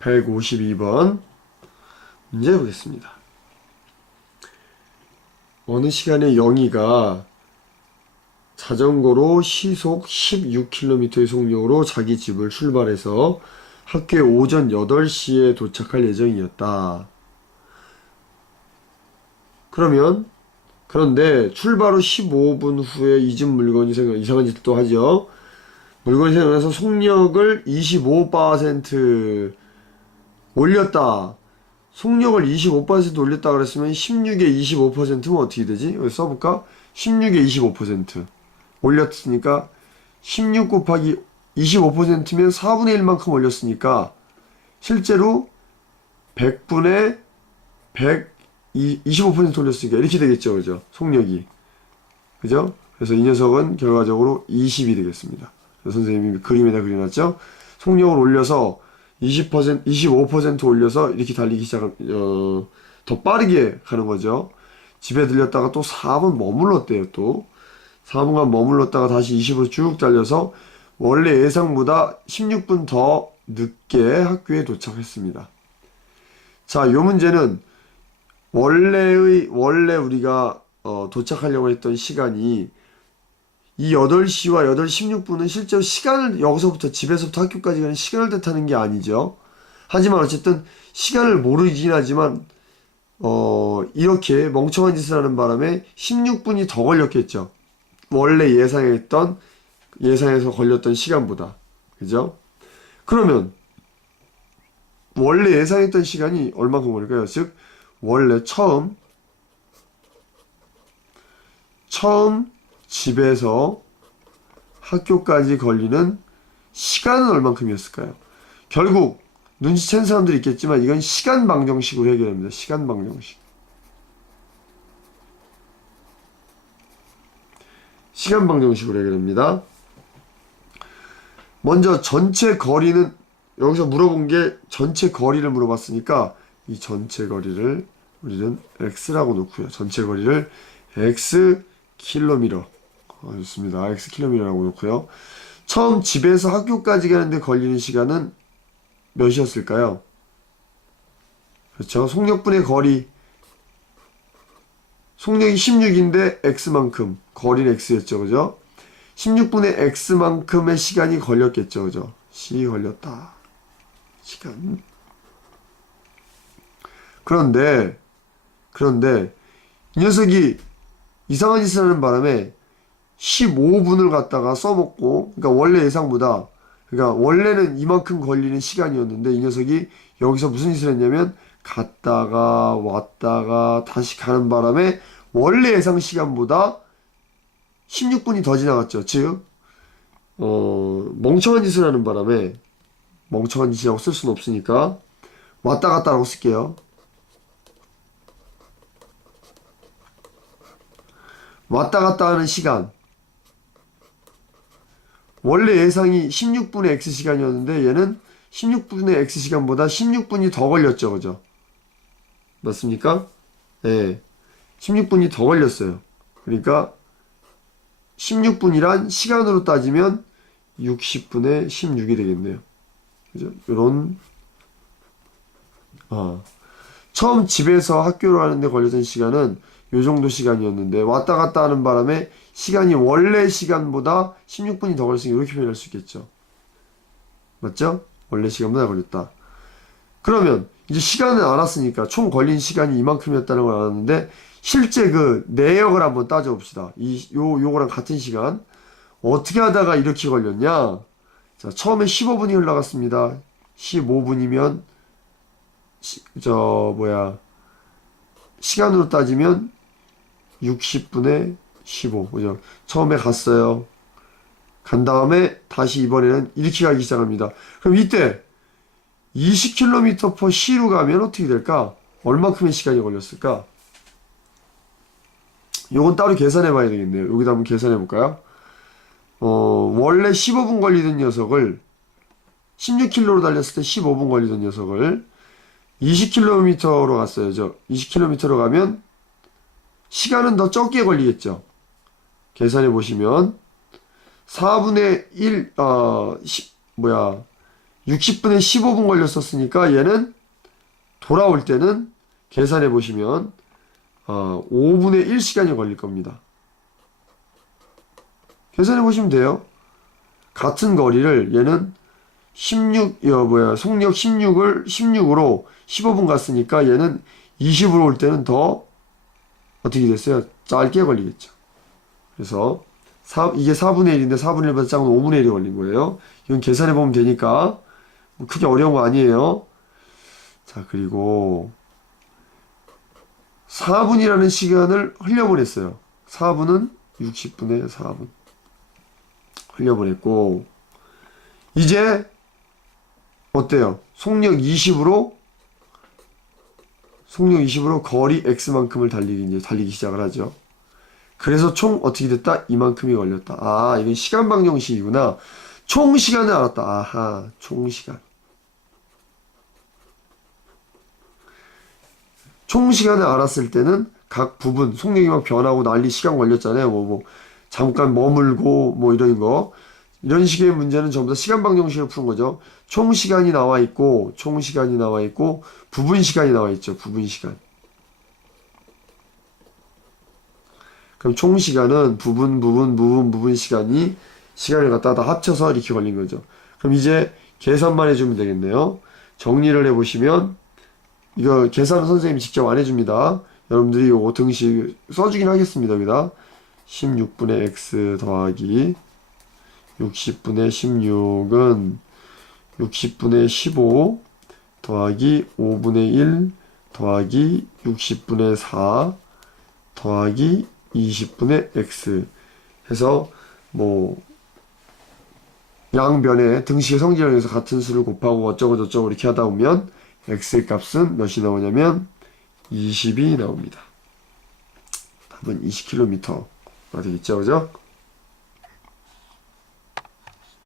152번 문제 보겠습니다. 어느 시간에 영희가 자전거로 시속 16km의 속력으로 자기 집을 출발해서 학교에 오전 8시에 도착할 예정이었다. 그런데 출발 후 15분 후에 잊은 물건이 이상한 짓을 또 하죠. 물건이 생겨나서 속력을 25% 올렸다. 속력을 25% 올렸다 그랬으면 16에 25%면 어떻게 되지? 여기 써볼까? 16에 25% 올렸으니까 16 곱하기 25%면 4분의 1만큼 올렸으니까 실제로 100분의 100 25% 올렸으니까 이렇게 되겠죠. 그죠? 속력이. 그죠? 그래서 이 녀석은 결과적으로 20이 되겠습니다. 선생님이 그림에다 그려놨죠? 속력을 올려서 20%, 25% 올려서 이렇게 달리기 더 빠르게 가는 거죠. 집에 들렸다가 또 4분 머물렀대요, 또. 4분간 머물렀다가 다시 20으로 쭉 달려서 원래 예상보다 16분 더 늦게 학교에 도착했습니다. 자, 요 문제는 원래 우리가 도착하려고 했던 시간이 이 8시와 8시 16분은 실제로 시간을 여기서부터 집에서부터 학교까지 가는 시간을 뜻하는 게 아니죠. 하지만 어쨌든 시간을 모르긴 하지만 이렇게 멍청한 짓을 하는 바람에 16분이 더 걸렸겠죠. 원래 예상에서 걸렸던 시간보다. 그죠? 그러면 원래 예상했던 시간이 얼마큼 걸릴까요? 즉 원래 처음 집에서 학교까지 걸리는 시간은 얼만큼이었을까요? 결국 눈치챈 사람들이 있겠지만 이건 시간 방정식으로 해결합니다. 시간 방정식. 시간 방정식으로 해결합니다. 먼저 전체 거리는 여기서 물어본 게 전체 거리를 물어봤으니까 이 전체 거리를 우리는 x라고 놓고요. 전체 거리를 x 킬로미터. 좋습니다. x 킬로미터라고 놓고요. 처음 집에서 학교까지 가는데 걸리는 시간은 몇이었을까요? 그렇죠. 속력분의 거리. 속력이 16인데 x만큼. 거리는 x였죠. 그죠? 16분의 x만큼의 시간이 걸렸겠죠. 그죠? c 걸렸다. 시간. 그런데 이 녀석이 이상한 짓을 하는 바람에 15분을 갖다가 써먹고, 그러니까 원래 예상보다, 그러니까 원래는 이만큼 걸리는 시간이었는데 이 녀석이 여기서 무슨 짓을 했냐면 갔다가 왔다가 다시 가는 바람에 원래 예상 시간보다 16분이 더 지나갔죠. 즉 멍청한 짓을 하는 바람에, 멍청한 짓이라고 쓸 수는 없으니까 왔다 갔다라고 쓸게요. 왔다 갔다 하는 시간. 원래 예상이 16분의 x시간이었는데 얘는 16분의 x시간보다 16분이 더 걸렸죠. 그죠? 맞습니까? 예. 16분이 더 걸렸어요. 그러니까 16분이란 시간으로 따지면 60분의 16이 되겠네요. 그죠? 처음 집에서 학교로 가는데 걸렸던 시간은 요 정도 시간이었는데 왔다 갔다 하는 바람에 시간이 원래 시간보다 16분이 더 걸렸으니 이렇게 표현할 수 있겠죠. 맞죠? 원래 시간보다 걸렸다. 그러면 이제 시간을 알았으니까 총 걸린 시간이 이만큼이었다는 걸 알았는데 실제 그 내역을 한번 따져봅시다. 요거랑 같은 시간 어떻게 하다가 이렇게 걸렸냐? 자, 처음에 15분이 흘러갔습니다. 15분이면 시간으로 따지면 60분의 15. 그죠? 처음에 갔어요. 간 다음에 다시 이번에는 이렇게 가기 시작합니다. 그럼 이때 20km/C로 가면 어떻게 될까? 얼마큼의 시간이 걸렸을까? 요건 따로 계산해 봐야 되겠네요. 여기다 한번 계산해 볼까요? 원래 15분 걸리던 녀석을 16km로 달렸을 때 15분 걸리던 녀석을 20km로 갔어요. 20km로 가면 시간은 더 적게 걸리겠죠. 계산해 보시면 4분의 1, 60분에 15분 걸렸었으니까 얘는 돌아올 때는 계산해 보시면 5분의 1시간이 걸릴 겁니다. 계산해 보시면 돼요. 같은 거리를 얘는 속력 16으로 15분 갔으니까 얘는 20으로 올 때는 더 어떻게 됐어요? 짧게 걸리겠죠. 그래서 이게 4분의 1인데 4분의 1보다 작은 5분의 1이 걸린 거예요. 이건 계산해 보면 되니까 뭐 크게 어려운 거 아니에요. 자, 그리고 4분이라는 시간을 흘려보냈어요. 4분은 60분의 4분 흘려보냈고, 이제 어때요? 속력 20으로 거리 x만큼을 달리기 시작을 하죠. 그래서 총 어떻게 됐다? 이만큼이 걸렸다. 아, 이건 시간 방정식이구나. 총 시간을 알았다. 아하, 총 시간. 총 시간을 알았을 때는 각 부분 속력이 막 변하고 난리 시간 걸렸잖아요. 잠깐 머물고 뭐 이런 거. 이런 식의 문제는 전부 다 시간 방정식을 푸는 거죠. 총 시간이 나와 있고 부분 시간이 나와 있죠. 부분 시간. 그럼 총 시간은 부분 시간이 시간을 갖다가 다 합쳐서 이렇게 걸린 거죠. 그럼 이제 계산만 해주면 되겠네요. 정리를 해보시면 이거 계산 선생님이 직접 안 해줍니다. 여러분들이 요거 등식 써주긴 하겠습니다. 여기다 16분의 x 더하기 60분의 16은 60분의 15 더하기 5분의 1 더하기 60분의 4 더하기 20분의 x 해서 뭐 양변에 등식의 성질을 위해서 같은 수를 곱하고 어쩌고 저쩌고 이렇게 하다 보면 x의 값은 몇이 나오냐면 20이 나옵니다. 답은 20km가 되겠죠, 그죠?